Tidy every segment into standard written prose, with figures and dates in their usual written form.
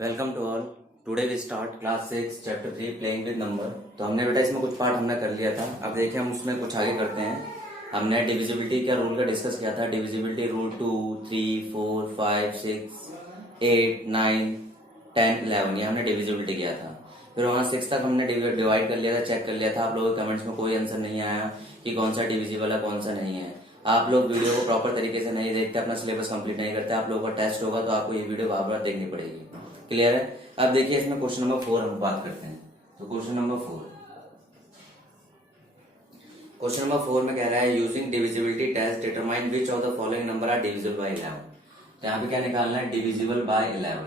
Welcome to all. Today we start class 6 chapter 3 playing with number. तो हमने बेटा इसमें कुछ पार्ट हमने कर लिया था। अब देखिए हम उसमें कुछ आगे करते हैं। हमने डिविजिबिलिटी का रूल का डिस्कस किया था। डिविजिबिलिटी रूल 2, 3, 4, 5, 6, 8, 9, 10, 11 ये हमने डिविजिबिलिटी किया था। फिर वहाँ 6 तक हमने डिवाइड कर लिया था, चेक कर लिया था। आप लोगों के कमेंट्स में कोई आंसर नहीं आया कि कौन सा डिविजिबल है कौन सा नहीं है। आप लोग वीडियो को प्रॉपर तरीके से नहीं देखते, अपना सिलेबस कंप्लीट नहीं करते। आप लोगों का टेस्ट होगा तो आपको ये वीडियो बार बार देखनी पड़ेगी। क्लियर है? अब देखिए इसमें क्वेश्चन नंबर 4 हम बात करते हैं। तो क्वेश्चन नंबर 4 में कह रहा है using divisibility test determine which of the following number are divisible by 11। तो यहाँ पे क्या निकालना है? Divisible by 11।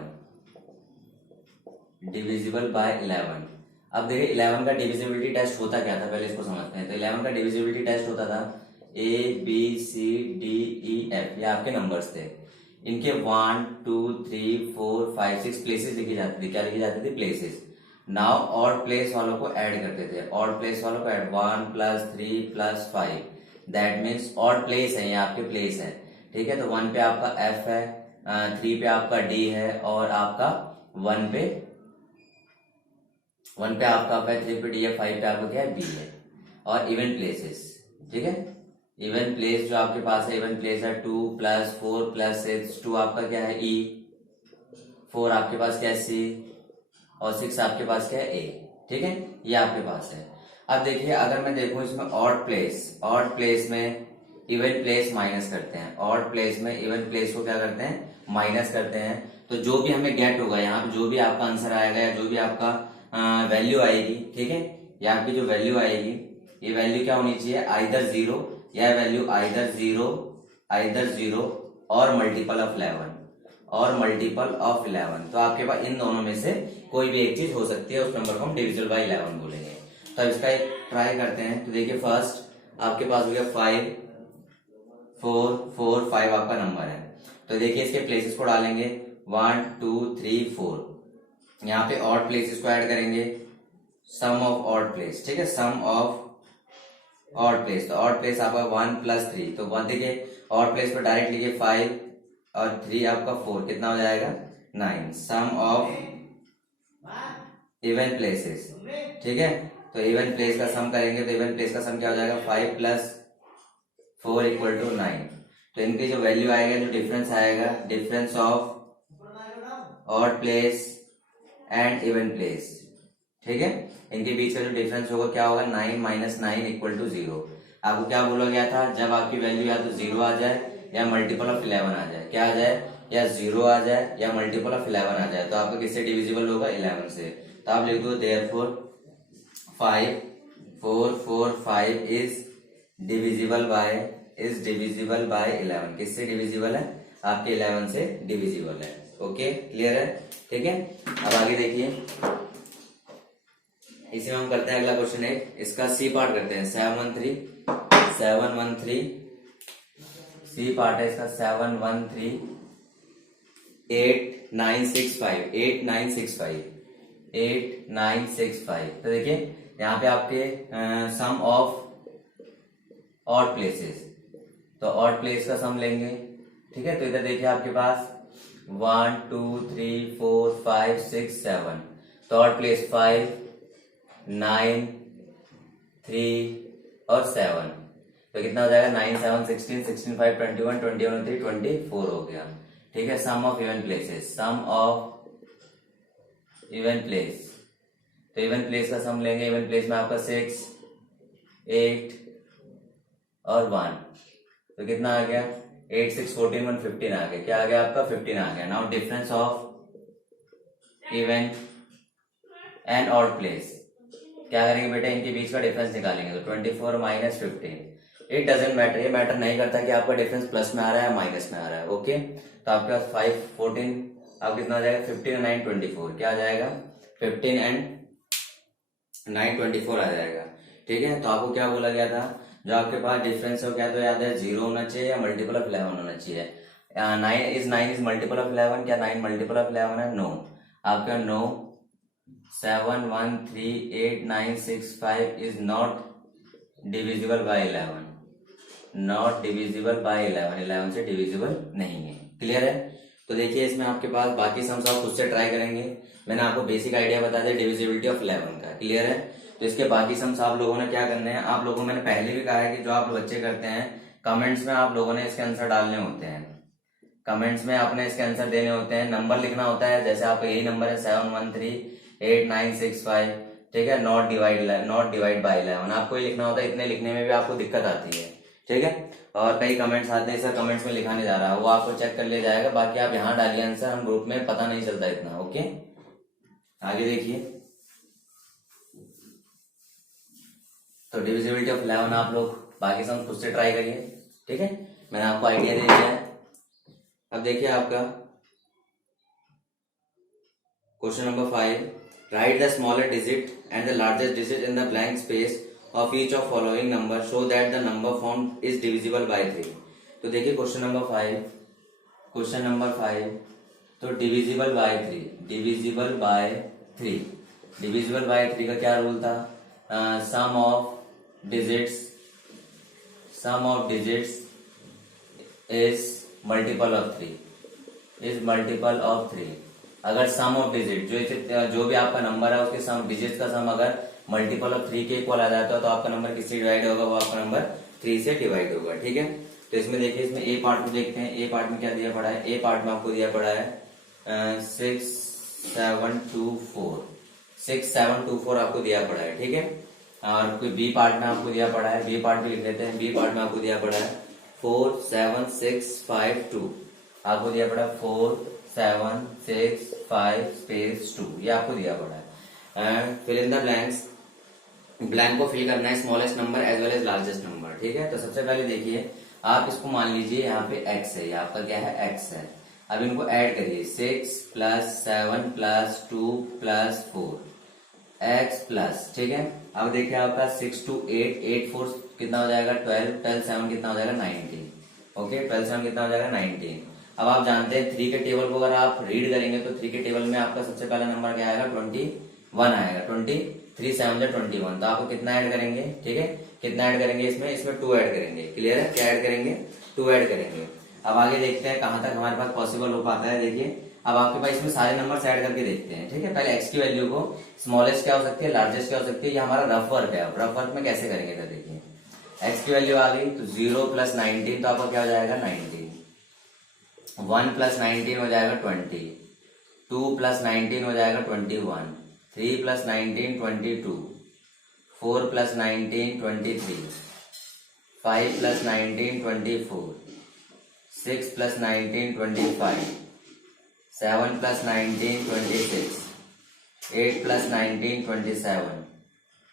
Divisible by 11। अब देखिए 11 का डिविजिबिलिटी टेस्ट होता क्या था, पहले इसको समझते हैं। तो 11 का डिविजिबिलिटी टेस्ट होता था ABCDEF, ये आपके नंबर्स थे। इनके 1, 2, 3, 4, 5, 6 प्लेसेस लिखी जाती थी। क्या लिखी जाती थी? प्लेसेस। नाउ ऑड प्लेस वालों को ऐड करते थे। ऑड प्लेस वालों को add 1 + 3 + 5, that means odd place है, ये आपके प्लेस है। ठीक है, तो 1 पे आपका F है, 3 पे आपका D है, और आपका 1 पे आपका है, 3 पे D है, 5 पे आपका क्या है? B है। और इवन प्लेसेस, ठीक है। इवन प्लेस जो आपके पास है, इवन प्लेस है 2 + 4 + 6, 2 आपका क्या है? E, 4 आपके पास क्या है? C, और 6 आपके पास क्या है? A। ठीक है, ये आपके पास है। अब देखिए अगर मैं देखूं इसमें ऑड प्लेस में इवन प्लेस माइनस करते हैं। ऑड प्लेस में इवन प्लेस को क्या करते हैं? माइनस करते हैं। तो जो भी हमें गेट होगा, यहाँ जो भी आपका आंसर आएगा या जो भी आपका वैल्यू आएगी, ठीक है, ये आपकी जो वैल्यू आएगी, ये वैल्यू क्या होनी चाहिए? आइदर 0, या वैल्यू आइदर जीरो और मल्टीपल ऑफ 11। तो आपके पास इन दोनों में से कोई भी एक चीज हो सकती है, उस नंबर को हम डिविजिबल बाय 11 बोलेंगे। तो अब इसका एक ट्राई करते हैं। तो देखिए फर्स्ट आपके पास हो गया 5, 4, 4, 5 आपका नंबर है। तो देखिए इसके प्लेसेस को डालेंगे 1, 2, 3, 4। यहाँ पे ऑड प्लेसेस को ऐड करेंगे, सम ऑफ ऑड प्लेस, ठीक है, सम ऑफ ऑड प्लेस। तो ऑड प्लेस आपका 1 + 3, तो 1 देखिए ऑड प्लेस पर डायरेक्ट लिखिए 5 और 3 आपका 4, कितना हो जाएगा? 9। सम ऑफ इवन प्लेसेस, ठीक है। तो इवन प्लेस का सम करेंगे, तो इवन प्लेस का सम क्या हो जाएगा? 5 + 4 = 9। तो इनकी जो वैल्यू आएगा, जो डिफरेंस आएगा, difference of odd place and even place, ठीक है, इनके बीच का जो डिफरेंस होगा क्या होगा? 9 - 9 = 0। आपको क्या बोला गया था? जब आपकी वैल्यू या तो 0 आ जाए या मल्टीपल ऑफ 11 आ जाए। क्या आ जाए? या 0 आ जाए या मल्टीपल ऑफ 11 आ जाए। तो आपका किससे डिविजिबल होगा? 11 से। तो आप लिख दो देयरफॉर 5, 4, 4, 5 इज डिविजिबल बाय 11। किससे डिविजिबल है? आपके 11 से डिविजिबल है। ओके, क्लियर है? ठीक है, अब आगे देखिए, इसी में हम करते हैं अगला क्वेश्चन एक, इसका सी पार्ट करते हैं। 713 सी पार्ट है इसका 713 8965। तो देखिए यहाँ पे आपके सम ऑफ ऑड प्लेसेस, तो ऑड प्लेस का सम लेंगे, ठीक है। तो इधर देखिए आपके पास 1, 2, 3, 4, 5, 6, 7। तो ऑड प्लेस 5, 9, 3 और 7। तो कितना हो जाएगा? 9, 7, 16, 16, 5, 21, 21, 3, 24 हो गया। ठीक है, sum of even places, sum of even place. तो इवन प्लेस का सम लेंगे। इवन प्लेस में आपका 6, 8 और 1। तो कितना आ गया? 8, 6, 14, 1, 15 आ गया। क्या आ गया आपका? 15 आ गया। Now difference of even and odd place, क्या करेंगे बेटा? इनके बीच का डिफरेंस निकालेंगे। तो 24 - 15, इट डजेंट मैटर, ये मैटर नहीं करता कि आपका डिफरेंस प्लस में आ रहा है या माइनस में आ रहा है। ओके, तो आपके पास 5, 14, अब कितना आ जाएगा? 15 और 9, 24। क्या आ जाएगा? 15 और 9, 24 आ जाएगा। ठीक है, तो आपको क्या बोला गया था? जो आपके पास डिफरेंस है वो क्या तो याद है? 0 होना चाहिए या मल्टीपल ऑफ 11 होना चाहिए। 9 इज मल्टीपल ऑफ 11। क्या 9 मल्टीपल ऑफ 11 है? नो। आपका no. 7, 1, 3, 8, 9, 6, 5 is not divisible by 11। Not divisible by 11, 11 से डिविजिबल नहीं है। क्लियर है? तो देखिए इसमें आपके पास बाकी सम्स आप खुद से ट्राई करेंगे। मैंने आपको बेसिक आइडिया बता दिया डिविजिबिलिटी ऑफ 11 का, क्लियर है। तो इसके बाकी सम्स आप लोगों ने क्या करने हैं, आप लोगों को मैंने पहले भी कहा है कि जो आप बच्चे करते हैं कमेंट्स में आप लोगों ने इसके आंसर डालने होते हैं, कमेंट्स में आपने इसके आंसर देने होते हैं, नंबर लिखना होता है। जैसे आपका यही नंबर है 713895, ठीक है, नॉट डिवाइड बाय 11, आपको ये लिखना होता है। इतने लिखने में भी आपको दिक्कत आती है, ठीक है। और कई कमेंट्स आते हैं सर कमेंट्स में लिखा नहीं जा रहा, वो आपको चेक कर लिया जाएगा। बाकी आप यहाँ डालिए आंसर, हम ग्रुप में पता नहीं चलता इतना, ओके। आगे देखिए, तो डिविजिबिलिटी ऑफ 11 आप लोग बाकी सब खुद से ट्राई करिए, ठीक है। मैंने आपको आइडिया दे दिया है। अब देखिए आपका question number 5, right the smaller digit and the largest digit in the blank space of each of following number show that the number found is divisible by 3। तो देखिए क्वेश्चन नंबर 5, तो डिविजिबल बाय 3, डिविजिबल बाय 3 का क्या rule था, sum of digits is multiple of 3, अगर सम of digit जो भी आपका नंबर है उसके सम डिजिट का सम अगर मल्टीपल ऑफ 3 के इक्वल आ जाता है तो आपका नंबर किससे डिवाइड होगा, वो आपका नंबर 3 से डिवाइड होगा, ठीक है। तो इसमें देखिए, इसमें ए पार्ट में देखते हैं, ए पार्ट में क्या दिया पड़ा है। ए पार्ट में आपको दिया पड़ा है 6724 आपको दिया पड़ा है, ठीक है। और कोई बी पार्ट में आपको दिया पड़ा है, बी पार्ट भी लिख लेते हैं। बी पार्ट में आपको दिया पड़ा है 47652, आपको दिया पड़ा है 4765 स्पेस 2, ये आपको दिया पड़ा है। And fill in the blanks, blank को फिल करना है smallest number as well as largest number, ठीक है। तो सबसे पहले देखिए, आप इसको मान लीजिए यहाँ पे x है, ये आपका क्या है, x है। अब इनको ऐड करिए, 6 + 7 + 2 + 4 x प्लस, ठीक है। अब देखिए आपका 6 to 8, 8 4 कितना हो जाएगा 12, 12 7 कितना हो जाएगा 19, ओके, 12 7 कितना हो जाएगा 19। अब आप जानते हैं 3 के टेबल को अगर आप रीड करेंगे तो 3 के टेबल में आपका सबसे पहला नंबर क्या आएगा, 21 आएगा। 23 7 21, तो आपको कितना ऐड करेंगे, ठीक है, कितना ऐड करेंगे इसमें 2 ऐड करेंगे, क्लियर है। क्या ऐड करेंगे, 2 ऐड करेंगे। अब आगे देखते हैं कहां तक हमारे पास पॉसिबल हो पाता है। देखिए अब आपके पास इसमें सारे नंबर ऐड करके देखते हैं, ठीक है। पहले x की वैल्यू को स्मॉलेस्ट क्या हो सकती है, लार्जेस्ट क्या हो सकती है, ये हमारा रफ वर्क है। अब रफ वर्क में कैसे करेंगे, तो देखिए x की वैल्यू आ गई तो 0 + 19, तो आपका क्या हो जाएगा 19, 1 + 19 हो जाएगा 20, 2 + 19 हो जाएगा 21, 3 + 19 22, 4 + 19 23, 5 + 19 24, 6 + 19 25, 7 + 19 26, 8 + 19 27,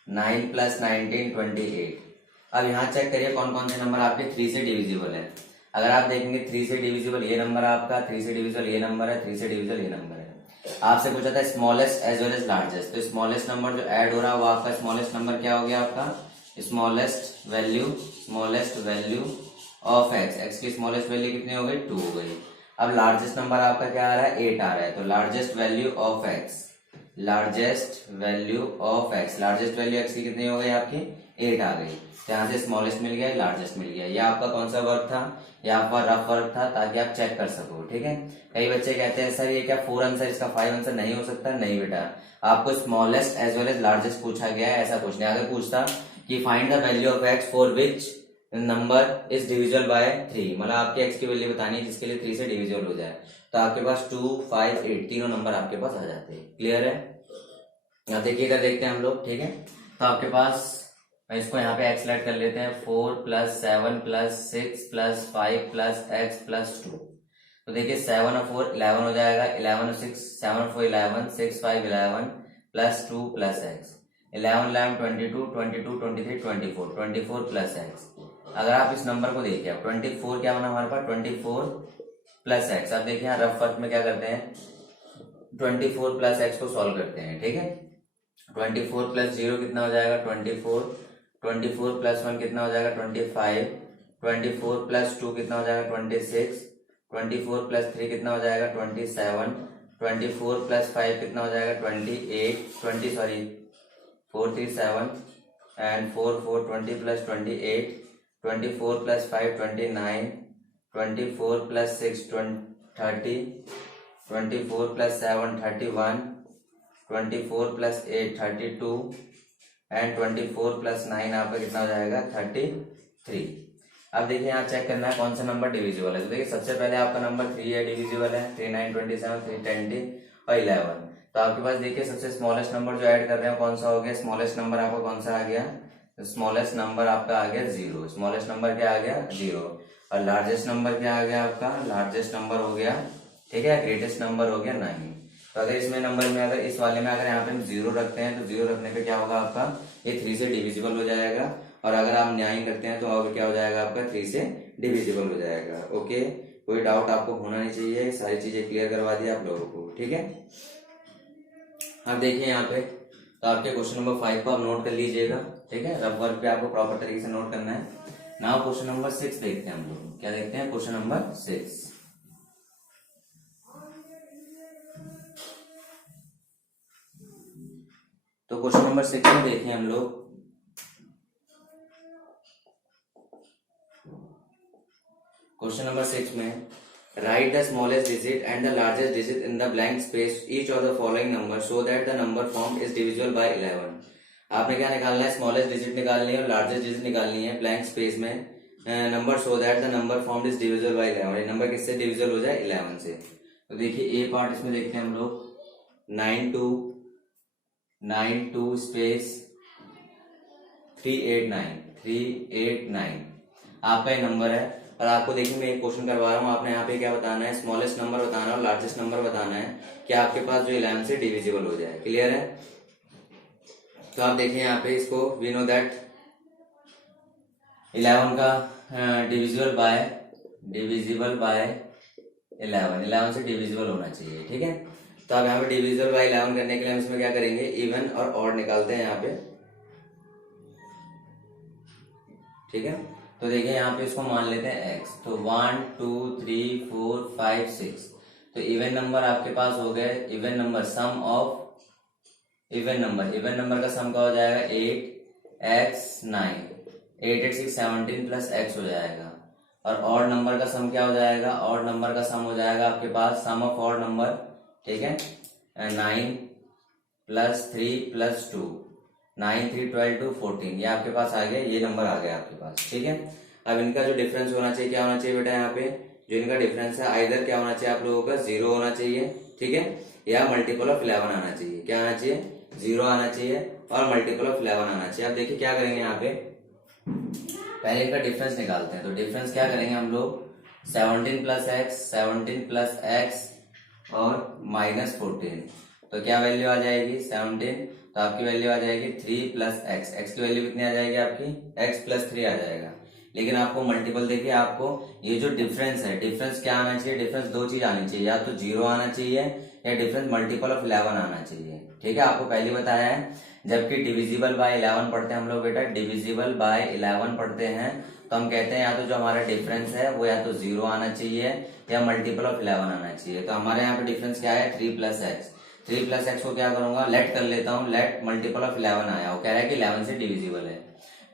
9 + 19 28। अब यहाँ चेक करिए कौन कौन से नंबर आपके 3 से डिविजिबल है। अगर आप देखेंगे 3 से डिविजिबल ये नंबर आपका, 3 से डिविजिबल ये नंबर है, 3 से डिविजिबल ये नंबर है। आपसे पूछा था smallest as well as largest, तो स्मॉलेस्ट नंबर जो ऐड हो रहा है वो आपका स्मॉलेस्ट नंबर क्या हो गया, आपका स्मॉलेस्ट वैल्यू ऑफ एक्स की स्मॉलेस्ट वैल्यू कितनी हो गई, 2 हो गई। अब लार्जेस्ट नंबर आपका क्या आ रहा है, 8 आ रहा है, तो largest value of x x की कितनी हो गई, आपकी 8 आ गई। तो यहाँ से स्मॉलेस्ट मिल गया, लार्जेस्ट मिल गया। ये आपका कौन सा वर्क था, ये आपका रफ वर्क था, ताकि आप चेक कर सको, ठीक है। कई बच्चे कहते हैं सर ये क्या 4 आंसर, इसका 5 आंसर नहीं हो सकता। नहीं बेटा, आपको smallest as well as largest पूछा गया है, ऐसा कुछ नहीं। अगर पूछता कि find the value of X for which number is divisible by 3, मतलब आपके एक्स की वैल्यू बतानी है जिसके लिए 3 से डिविजिबल हो जाए, तो आपके पास 2 5 8 तीनों नंबर आपके पास आ जाते हैं, क्लियर है। यहाँ देखिए इधर देखते हैं हम लोग, ठीक है। तो आपके पास इसको यहाँ पे एक्स लेट कर लेते हैं, 4 + 7 + 6 + 5 + x + 2। तो देखिए 7 और 4 11 हो जाएगा, 11 और 6 7 और 4 11, 6 5 11 + 2 + x, 11 11 22 22 23 24 24 + x। अगर आप इस नंबर को देखिए, अब 24 क्या बना हमारे पास, 24 + x। अब देखिए यहाँ रफ वर्क में क्या करते हैं, 24 + x को सॉल्व करते हैं, ठीक है। 24 + 0 कितना हो जाएगा 24, 24 + 1 कितना हो जाएगा 25, 24 + 2 कितना हो जाएगा 26, 24 + 3 कितना हो जाएगा 27, 24 + 5 कितना हो जाएगा 28, 4 3 7 and 4 4 20 + 28, 24 + 5 29, 24 + 6 30, 24 plus 7 31, 24 plus 8 32 and 24 plus 9 आपका कितना हो जाएगा 33। अब देखिए यहाँ चेक करना है कौन सा नंबर डिविजिबल है। तो देखिए सबसे पहले आपका नंबर 3 है, डिविजिबल है। 3 9 27 3 20 और 11। तो आपके पास देखिए सबसे स्मॉलेस्ट नंबर जो ऐड कर रहे हैं कौन सा हो गया, स्मॉलेस्ट नंबर आपका कौन सा आ गया, स्मॉलेस्ट नंबर आपका आ गया 0। स्मॉलेस्ट नंबर क्या आ गया 0। और लार्जेस्ट नंबर क्या आ गया आपका, लार्जेस्ट नंबर हो गया, ठीक है, ग्रेटेस्ट नंबर हो गया 9। तो अगर इसमें नंबर में अगर इस वाले में अगर यहाँ पे हम 0 रखते हैं तो 0 रखने पे क्या होगा आपका, ये 3 से डिविजिबल हो जाएगा। और अगर आप 9 करते हैं तो अब क्या हो जाएगा आपका 3 से डिविजिबल हो जाएगा। ओके, कोई डाउट आपको होना नहीं चाहिए, सारी चीजें क्लियर करवा दी आप लोगों को, ठीक है। अब देखिए यहाँ पे तो आपके क्वेश्चन नंबर 5 को आप नोट कर लीजिएगा, ठीक है। रफ वर्क पे आपको प्रॉपर तरीके से नोट करना है। नाउ क्वेश्चन नंबर 6 देखते हैं हम लोग, क्या देखते हैं, क्वेश्चन नंबर 6। तो क्वेश्चन नंबर 6 में देखिए हम लोग, क्वेश्चन नंबर 6 में right the smallest digit and the largest digit in the blank space each of the following number so that the number formed is divisible by 11। आपने क्या निकालना है, स्मॉलेस्ट डिजिट निकालनी है और लार्जेस्ट डिजिट निकालनी है ब्लैंक स्पेस में, number so that the number formed is divisible by 11। ये नंबर किससे डिविजिबल हो जाए, 11 से। तो देखिए ए पार्ट इसमें देखते हैं हम लोग, 9 2 स्पेस 389 आपका ये नंबर है। और आपको देखिए मैं एक क्वेश्चन करवा रहा हूँ, आपने यहाँ पे क्या बताना है, स्मॉलेस्ट नंबर बताना है और लार्जेस्ट नंबर बताना है कि आपके पास जो 11 से डिविजिबल हो जाए। क्लियर है। तो आप देखिए यहाँ पे इसको, वी नो दैट 11 का डिविजिबल बाय 11 से डिविजिबल होना चाहिए, ठीक है। तो आप यहाँ पे डिविजिबल बाय 11 करने के लिए हम इसमें क्या करेंगे, इवन और ऑड निकालते हैं यहाँ पे, ठीक है। तो देखिए यहाँ पे इसको मान लेते हैं x। तो 1 2 3 4 5 6। तो इवन नंबर आपके पास हो गए, even number sum of even number का सम का हो जाएगा 8x 9, 8 8 6 17 प्लस x हो जाएगा। और ऑड नंबर का सम क्या हो जाएगा, ऑड नंबर का सम हो जाएगा आपके पास सम ऑफ ऑड नंबर, ठीक है, 9 प्लस 3 प्लस 2, 9 3 12 2 14। ये आपके पास आ गया, ये नंबर आ गया आपके पास, ठीक है। अब इनका जो डिफरेंस होना चाहिए, क्या होना चाहिए बेटा, यहाँ पे जो इनका डिफरेंस है आइदर क्या होना चाहिए आप लोगों का, 0 होना चाहिए, ठीक है, या मल्टीपल ऑफ 11 आना चाहिए। क्या आना चाहिए, 0 आना चाहिए और मल्टीपल ऑफ 11 आना चाहिए। अब देखिए क्या करेंगे यहाँ पे, पहले इनका डिफरेंस निकालते हैं। तो डिफरेंस क्या करेंगे हम लोग, 17 प्लस एक्स और माइनस 14। तो क्या वैल्यू आ जाएगी 17, तो आपकी वैल्यू आ जाएगी 3 प्लस एक्स। एक्स की वैल्यू कितनी आ जाएगी आपकी, x प्लस 3 आ जाएगा। लेकिन आपको मल्टीपल देखिए, आपको ये जो डिफरेंस है, डिफरेंस क्या आना चाहिए, डिफरेंस दो चीज आनी चाहिए, या तो 0 आना चाहिए या डिफरेंस मल्टीपल ऑफ 11 आना चाहिए, ठीक है। आपको पहले बताया है, जबकि डिविजिबल बाय 11 पढ़ते हैं हम लोग बेटा, डिविजिबल बाय 11 पढ़ते हैं तो हम कहते हैं या तो जो हमारा डिफरेंस है वो या तो 0 आना चाहिए या मल्टीपल ऑफ 11 आना चाहिए। तो हमारे यहाँ पे डिफरेंस क्या है, 3 प्लस एक्स। 3 प्लस एक्स को क्या करूंगा, लेट कर लेता हूँ, लेट मल्टीपल ऑफ 11 आया, वो कह रहा है कि 11 से डिविजिबल है।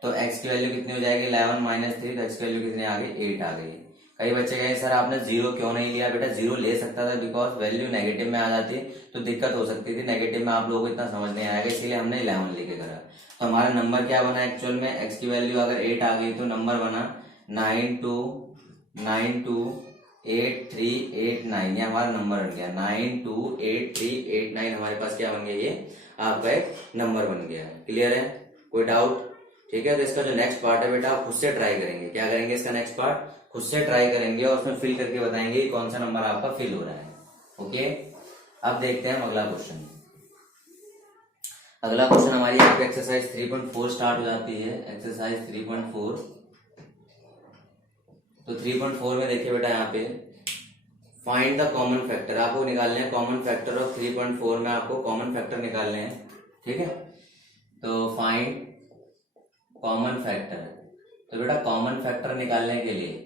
तो x की वैल्यू कितनी हो जाएगी, 11 माइनस 3, तो x की वैल्यू कितनी आ गई, 8 आ गई। कई बच्चे कहे सर आपने 0 क्यों नहीं लिया, बेटा 0 ले सकता था, बिकॉज वैल्यू नेगेटिव में आ जाती तो दिक्कत हो सकती थी, नेगेटिव में आप लोगों को इतना समझ नहीं आएगा, इसीलिए हमने 11 लेके करा। तो हमारा नंबर क्या बना एक्चुअल में, x की वैल्यू अगर 8 आ गई तो नंबर बना 928389, ये हमारा नंबर बन गया 928389, हमारे पास क्या बन गया, ये आपका एक नंबर बन गया। क्लियर है, कोई डाउट, ठीक है। तो इसका जो नेक्स्ट पार्ट है बेटा आप खुद से ट्राई करेंगे, क्या करेंगे, इसका नेक्स्ट पार्ट खुद से ट्राई करेंगे और उसमें फिल करके बताएंगे कौन सा नंबर आपका फिल हो रहा है। ओके, अब देखते हैं अगला क्वेश्चन। अगला क्वेश्चन हमारी यहाँ पे एक्सरसाइज 3.4 स्टार्ट हो जाती है, एक्सरसाइज 3.4। तो 3.4 में देखिए बेटा यहाँ पे फाइंड द कॉमन फैक्टर, आपको निकालने हैं कॉमन फैक्टर ऑफ 3.4 में, आपको कॉमन फैक्टर निकालने हैं, ठीक है। तो फाइंड कॉमन फैक्टर, तो बेटा कॉमन फैक्टर निकालने के लिए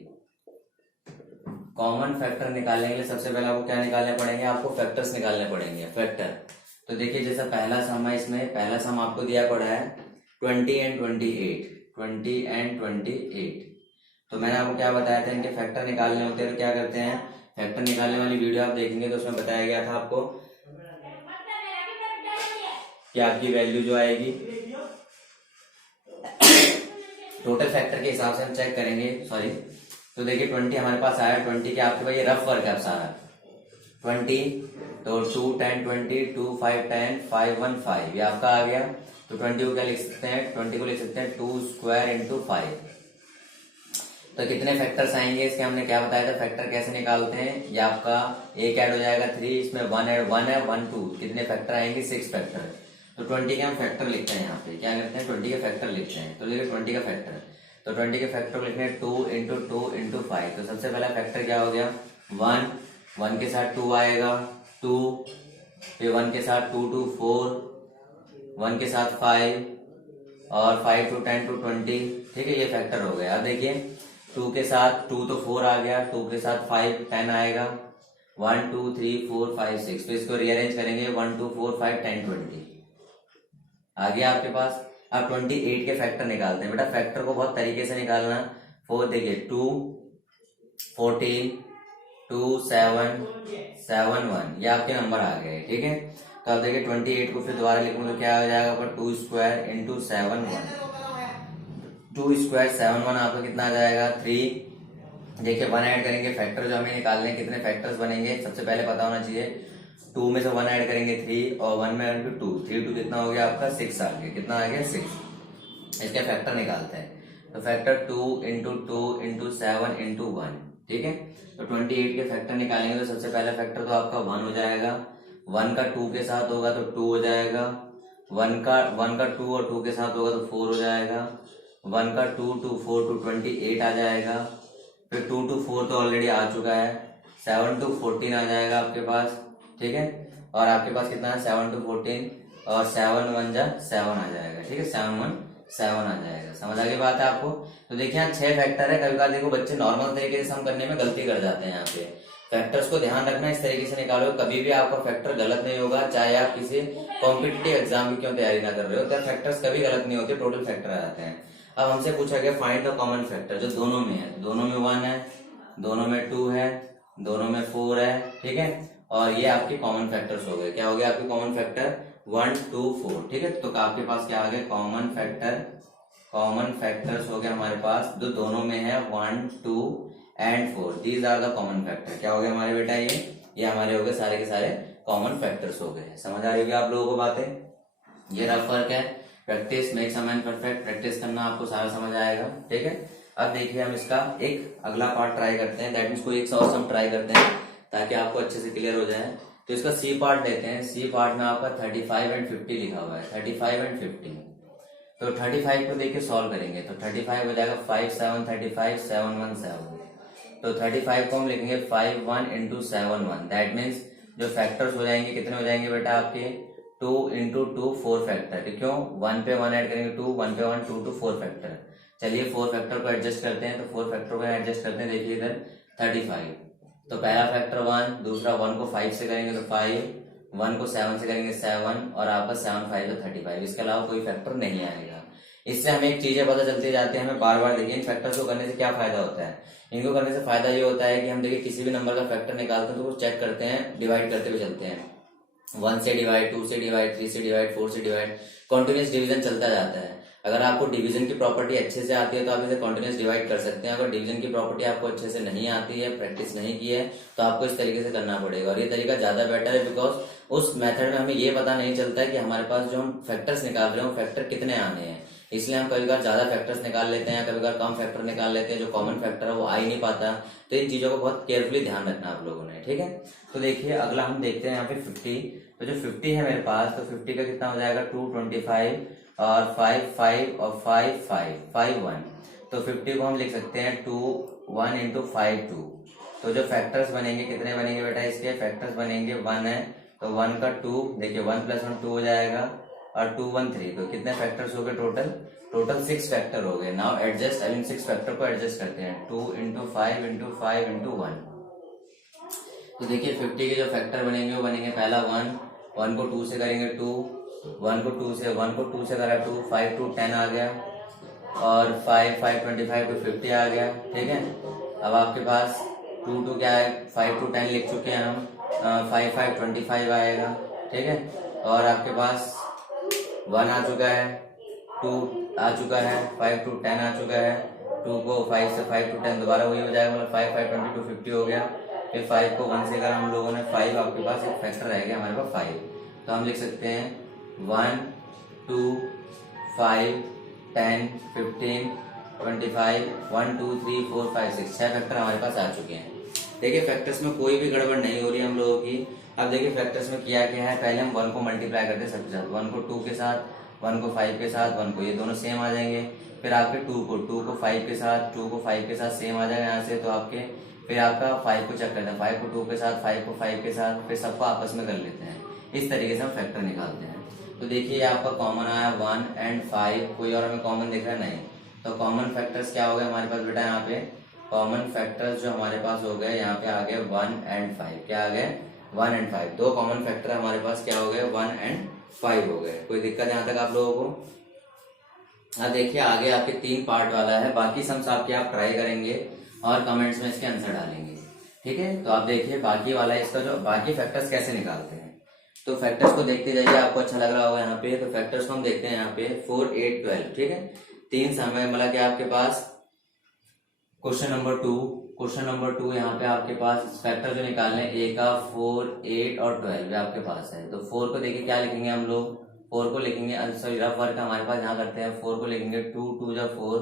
सबसे पहले आपको क्या निकालने पड़ेंगे, आपको फैक्टर्स निकालने पड़ेंगे, फैक्टर। तो देखिए जैसा पहला सम है, इसमें पहला सम आपको दिया पड़ा है 20 एंड 28। तो मैंने आपको क्या बताया था, इनके फैक्टर निकालने होते हैं तो क्या करते हैं, फैक्टर निकालने वाली वीडियो आप देखेंगे तो उसमें बताया गया था आपको कि आपकी वैल्यू जो आएगी टोटल फैक्टर के हिसाब से हम चेक करेंगे। सॉरी, तो देखिए 20 हमारे पास आया। 20 के आपके पास ये रफ वर्क है अब सारा 20, तो 2 10 20 2 5 10 5 1 5 ये आपका आ गया। तो 20 को क्या लिख सकते हैं, 20 को लिख सकते हैं 2 स्क्वायर इंटू 5। तो कितने फैक्टर्स आएंगे इसके, हमने क्या बताया था फैक्टर कैसे निकालते हैं। ये आपका एक ऐड हो जाएगा 3, इसमें 1 ऐड 1 है 1 2, कितने फैक्टर आएंगे 6 फैक्टर। तो 20 के हम फैक्टर लिखते हैं, यहाँ पे क्या करते हैं 20 के फैक्टर लिखते हैं। तो देखिए 20 का फैक्टर, तो 20 के फैक्टर को लिखने 2 इंटू 2 इंटू 5। तो सबसे पहला फैक्टर क्या हो गया 1, 1 के साथ 2 आएगा 2, फिर 1 के साथ 2 2 4, 1 के साथ 5 और 5 to 10 to 20। ठीक है, ये फैक्टर हो गया। अब देखिए 2 के साथ 2 तो 4 आ गया, 2 के साथ 5 10 आएगा 1 2 3 4 5 6। तो इसको रीअरेंज करेंगे 1 2 4 5 10 20 आ गया आपके पास। अब 28 के फैक्टर निकालते हैं। बेटा फैक्टर को बहुत तरीके से निकालना। 4 देखिए 2 14 2 7 7 1 ये आपके नंबर आ गए। ठीक है, तो अब देखिए 28 को फिर दोबारा लिखूंगा तो क्या हो जाएगा पर 2 स्क्वायर इंटू 7 1, 2 स्क्वायर 7 1 आपका कितना आ जाएगा 3। देखिए 1 ऐड करेंगे, फैक्टर जो हमें निकालने हैं कितने फैक्टर्स बनेंगे सबसे पहले पता होना चाहिए। 2 में से 1 ऐड करेंगे 3 और 1 में ऐड 2, 3 2 कितना हो गया आपका 6 आ गया। कितना आ गया 6। इसके फैक्टर निकालते हैं। तो फैक्टर 2 इंटू 2 इंटू 7 इंटू 1। ठीक है, तो 28 के फैक्टर निकालेंगे तो सबसे पहला फैक्टर तो आपका 1 हो जाएगा। 1 का 2 के साथ होगा तो 2 हो जाएगा। 1 का 2 और 2 के साथ होगा तो 4 हो जाएगा। 1 का 2 2 4 2 28 आ जाएगा। फिर 2 2 4 तो ऑलरेडी आ चुका है। 7 2 14 आ जाएगा आपके पास। ठीक है, और आपके पास कितना है 7 2 14 और 7 1 जा 7 आ जाएगा। ठीक है, 7 1 7 आ जाएगा। समझ आ गई बात है आपको। तो देखिए यहाँ 6 फैक्टर है। कभी कभी देखो बच्चे नॉर्मल तरीके से हम करने में गलती कर जाते हैं। यहाँ पे फैक्टर्स को ध्यान रखना, इस तरीके से निकालो कभी भी आपका फैक्टर गलत नहीं होगा। चाहे आप किसी कॉम्पिटिटिव एग्जाम की क्यों तैयारी ना कर रहे हो, तो फैक्टर्स कभी गलत नहीं होते, टोटल फैक्टर आ जाते हैं। अब हमसे पूछा गया फाइंड द कॉमन फैक्टर जो दोनों में है। दोनों में 1 है, दोनों में 2 है, दोनों में 4 है। ठीक है, और ये आपके कॉमन फैक्टर्स हो गए। क्या हो गया आपके कॉमन फैक्टर 1 2 4। ठीक है, तो आपके पास क्या आ गया कॉमन फैक्टर्स हो गया हमारे पास जो दोनों में है 1 2 and 4। These are the common factor. क्या हो गया हमारे बेटा ये हमारे हो गए सारे के सारे कॉमन फैक्टर्स हो गए। समझ आ रही होगी आप लोगों को बातें। ये रफ वर्क है। Practice makes a man perfect. Practice करना आपको सारा समझ आएगा। ठीक है, अब देखिए हम इसका एक अगला पार्ट ट्राई करते हैं। दैट मीन्स कोई एक सॉल्व हम ट्राई करते हैं ताकि आपको अच्छे से क्लियर हो जाए। तो इसका सी पार्ट लेते हैं। सी पार्ट में आपका 35 एंड 50 लिखा हुआ है। 35 एंड 50। तो 35 को देखिए सॉल्व करेंगे तो 35 हो जाएगा 5 7 35 7 1 7। तो 35 को हम लिखेंगे 5 1 इंटू 7 1। दैट मीन्स जो फैक्टर्स हो जाएंगे कितने हो जाएंगे बेटा आपके 2 इंटू 2 4 फैक्टर। क्यों 1 पे 1 ऐड करेंगे 2, 1 पे 1 2 2 4 फैक्टर। चलिए 4 फैक्टर को एडजस्ट करते हैं। तो 4 फैक्टर को एडजस्ट करते हैं। देखिए इधर 35। तो पहला फैक्टर 1, दूसरा 1 को 5 से करेंगे तो 5, 1 को 7 से करेंगे 7 और आपका 7 5 तो 35। इसके अलावा कोई फैक्टर नहीं आएगा। इससे हमें एक चीजें पता चलती जाती है। हमें बार बार देखिए इन फैक्टर्स को करने से क्या फायदा होता है। इनको करने से फायदा ये होता है कि हम देखिए किसी भी नंबर का फैक्टर निकालते हैं तो वो चेक करते हैं, डिवाइड करते हुए चलते हैं। 1 से डिवाइड, 2 से डिवाइड, 3 से डिवाइड, 4 से डिवाइड, कॉन्टिन्यूस डिवीजन चलता जाता है। अगर आपको डिवीजन की प्रॉपर्टी अच्छे से आती है तो आप इसे कॉन्टिन्यूस डिवाइड कर सकते हैं। अगर डिवीजन की प्रॉपर्टी आपको अच्छे से नहीं आती है, प्रैक्टिस नहीं की है, तो आपको इस तरीके से करना पड़ेगा। और ये तरीका ज्यादा बेटर है बिकॉज उस मेथड में हमें ये पता नहीं चलता है कि हमारे पास जो हम फैक्टर्स निकाल रहे हैं फैक्टर कितने आने हैं। इसलिए हम कभी बार ज्यादा फैक्टर्स निकाल लेते हैं, कभी बार कम फैक्टर निकाल लेते हैं। जो कॉमन फैक्टर है वो आ ही नहीं पाता। तो इन चीजों को बहुत केयरफुली ध्यान रखना आप लोगों ने। ठीक है, तो देखिए अगला हम देखते हैं यहाँ पे 50। तो जो 50 है मेरे पास, तो 50 का कितना हो जाएगा 2 25 और 5 5 और 5 5 5 1। तो 50 को हम लिख सकते हैं 2 1 इंटू 5 2। तो जो फैक्टर्स बनेंगे कितने बनेंगे बेटा, इसके फैक्टर्स बनेंगे 1 है तो 1 का 2, देखिए 1 + 1 2 हो जाएगा और 2 1 3। तो कितने फैक्टर्स हो गए टोटल 6 फैक्टर हो गए। नाउ एडजस्ट, अब इन 6 फैक्टर को एडजस्ट करते हैं 2 इंटू 5 इंटू 5 इंटू 1। तो देखिए 50 के जो फैक्टर बनेंगे वो बनेंगे पहला 1, 1 को 2 से करेंगे 2, 1 को 2 से करा 2, 5 2 10 आ गया और 5 5 25 to 50 आ गया। ठीक है, अब आपके पास 2 क्या है, 5 to 10 लिख चुके हैं हम, 5 5 25 आएगा, ठीक है। और आपके पास 1 आ चुका है, 2 आ चुका है, 5 to 10 आ चुका है, 2 को 5 से 5 to 10 दोबारा वही हो जाएगा, मतलब 5 5 22 50 हो गया। फिर 5 को 1 से अगर हम लोगों ने 5, आपके पास एक फैक्टर रह गया हमारे पास 5, तो हम लिख सकते हैं 1 2 5 10 15 25 1 2 3 4 5 6, 6 फैक्टर हमारे पास आ चुके हैं। देखिए फैक्टर्स में कोई भी गड़बड़ नहीं हो रही है हम लोगों की। अब देखिए फैक्टर्स में किया क्या है, पहले हम 1 को मल्टीप्लाई करते हैं सबके साथ, 1 को 2 के साथ, 1 को 5 के साथ, 1 को, ये दोनों सेम आ जाएंगे। फिर आपके 2 को 5 के साथ, 2 को 5 के साथ सेम आ जाएगा यहाँ से, तो आपके फिर आपका 5 को चेक करते हैं, 5 को 2 के साथ, 5 को 5 के साथ, फिर सबको आपस में कर लेते हैं। इस तरीके से हम फैक्टर निकालते हैं। तो देखिए आपका कॉमन आया 1 and 5, कोई और हमें कॉमन दिख रहा है नहीं, तो कॉमन फैक्टर्स क्या हो गए हमारे पास बेटा, यहाँ पे कॉमन फैक्टर्स जो हमारे पास हो गए, यहाँ पे आ गए 1 and 5, क्या आ गए 1 and 5, दो कॉमन फैक्टर हमारे पास क्या हो गए 1 and 5 हो गए। कोई दिक्कत यहाँ तक आप लोगों को? अब देखिए आगे आपके 3 पार्ट वाला है, बाकी सम्स आपके आप ट्राई करेंगे और कमेंट्स में इसके आंसर डालेंगे, ठीक है। तो आप देखिए बाकी वाला है, इसका जो बाकी फैक्टर्स कैसे निकालते हैं, तो फैक्टर्स को देखते जाइए, आपको अच्छा लग रहा होगा यहाँ पे। तो फैक्टर्स को हम देखते हैं यहाँ पे 4 8 12, ठीक है। 3 समय मतलब कि आपके पास क्वेश्चन नंबर 2 यहाँ पे आपके पास फैक्टर जो निकालने, ए का 4 8 और 12 आपके पास है। तो 4 को देखिए क्या लिखेंगे हम लोग, 4 को लिखेंगे, सॉरी रफ वर्क हमारे पास यहाँ करते हैं, 4 को लिखेंगे 2 2 जा 4,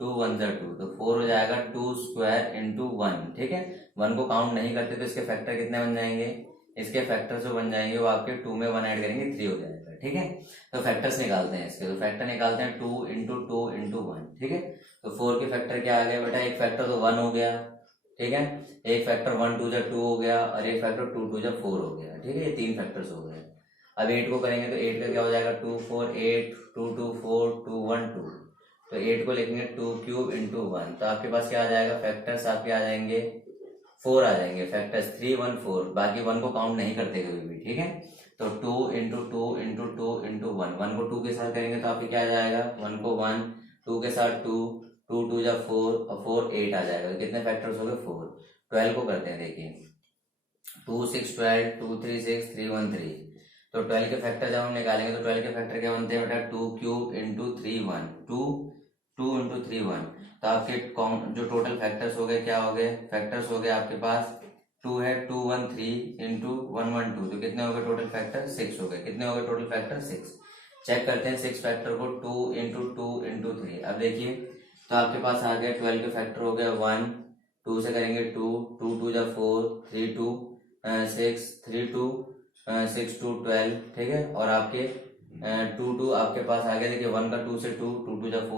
2 1 जा 2, तो 4 हो जाएगा 2 स्क्वायर इंटू 1, ठीक है। 1 को काउंट नहीं करते तो इसके फैक्टर कितने बन जाएंगे, इसके फैक्टर जो बन जाएंगे वो आपके 2 में 1 ऐड करेंगे 3 हो जाएगा, ठीक है। तो फैक्टर्स निकालते हैं इसके, तो फैक्टर निकालते हैं 2 इंटू 2 इंटू 1, ठीक है। तो 4 के फैक्टर क्या आ गया बेटा, एक फैक्टर तो 1 हो गया, ठीक है, एक फैक्टर 1 2 जा 2 हो गया, और एक फैक्टर 2 2 जा 4 हो गया, ठीक है। ये 3 फैक्टर्स हो गए। अब 8 को करेंगे तो 8 का क्या हो जाएगा 2 4 8 2 2 4 2 1 2, तो 8 को लिखेंगे 2 क्यूब इंटू 1, तो आपके पास क्या आ जाएगा, फैक्टर्स आपके आ जाएंगे 4 आ जाएंगे, फैक्टर्स 3 1 4, बाकी 1 को काउंट नहीं करते कभी भी, ठीक है। तो 2 इंटू 2 इंटू 2 इंटू 1, 1 को 2 के साथ करेंगे तो आपके क्या आ जाएगा, 1 को 1, 2 के साथ 2, 2 2 जा 4 और 4 8 आ जाएगा, तो कितने फैक्टर्स हो गए 4। 12 को करते हैं, देखिए 2 6 12 2 3 6 3 1 3, तो 12 के फैक्टर जब हम निकालेंगे तो 12 के फैक्टर क्या बनते हैं बेटा, 2 क्यूब इंटू 3 1, 2 2 इंटू 3 1, तो आपके जो टोटल फैक्टर्स हो गए क्या हो गए, फैक्टर्स हो गए आपके पास 2 है 2 1 3 इंटू 1 1 2, तो कितने हो गए टोटल फैक्टर 6 हो गए, कितने हो गए टोटल फैक्टर 6। चेक करते हैं 6 फैक्टर को, 2 इंटू 2 इंटू 3, अब देखिए तो आपके पास आ गया 12 के फैक्टर हो गया 1, 2 से करेंगे 2 2 2 जा 4 3 2 6 3 2 6 2 12, ठीक है। और आपके 2 2 आपके पास आ गया, देखिए 1 का 2 से 2 2 2 जा 4